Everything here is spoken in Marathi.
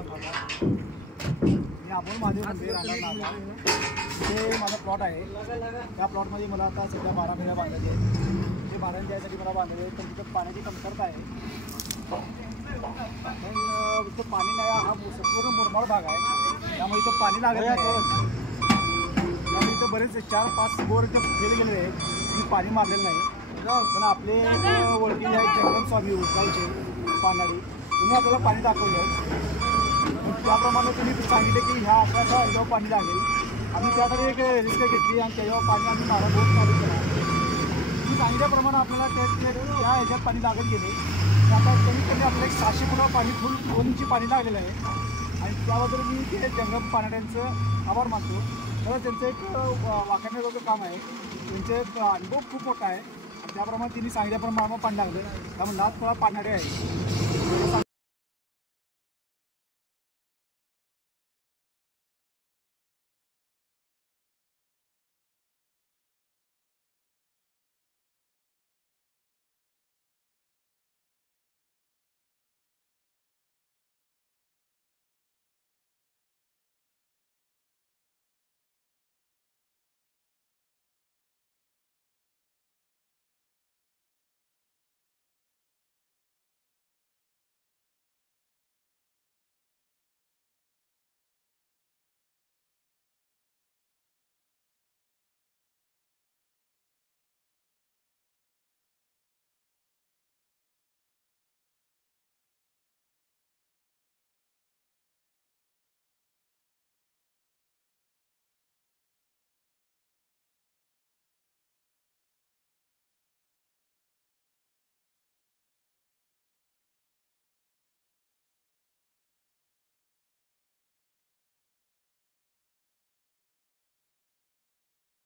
मी अमोल महादेव मंदिर हे माझा प्लॉट आहे। त्या प्लॉटमध्ये मला आता सध्या 12 मेंढ्या बांधायचे आहेत। ते 12 द्यायसाठी मला बांधले पण तिथं पाण्याची कमतरता आहे। इथं पाणी नाही, हा संपूर्ण मुरमाड भाग आहे, त्यामुळे इथं पाणी लागत नाही। त्यामुळे इथं बरेच 4-5 बोर इथं फेल गेलेले आहेत, मी पाणी मारलेलं नाही। पण आपले ओळखीचे आहेत जंगम स्वामी उस्तावचे पानाडी, तुम्ही आपल्याला पाणी दाखवलं आहे। त्याप्रमाणे तुम्ही सांगितले की ह्या अशाच्या ह्याच्यावर पाणी लागेल। आम्ही त्यासाठी एक रिस्क घेतली आणि त्याच्यावर पाणी आम्ही मारा बहुत चालू केला। तुम्ही सांगितल्याप्रमाणे आपल्याला त्या ह्याच्यात पाणी लागत गेले। आता कमीत कमी आपल्याला एक 600 फुटावर पाणी फुल 2 इंची पाणी लागलेलं आहे आणि त्याबद्दल मी ते जंगम पानाड्यांचं आभार मानतो। खरं त्यांचं एक वाखाणण्याजोगं काम आहे, त्यांचे एक अनुभव खूप मोठा आहे। त्याप्रमाणे तिने सांगितल्याप्रमाणे पाणी लागलं, त्यामुळे नाथ थोडा पानाडे आहे।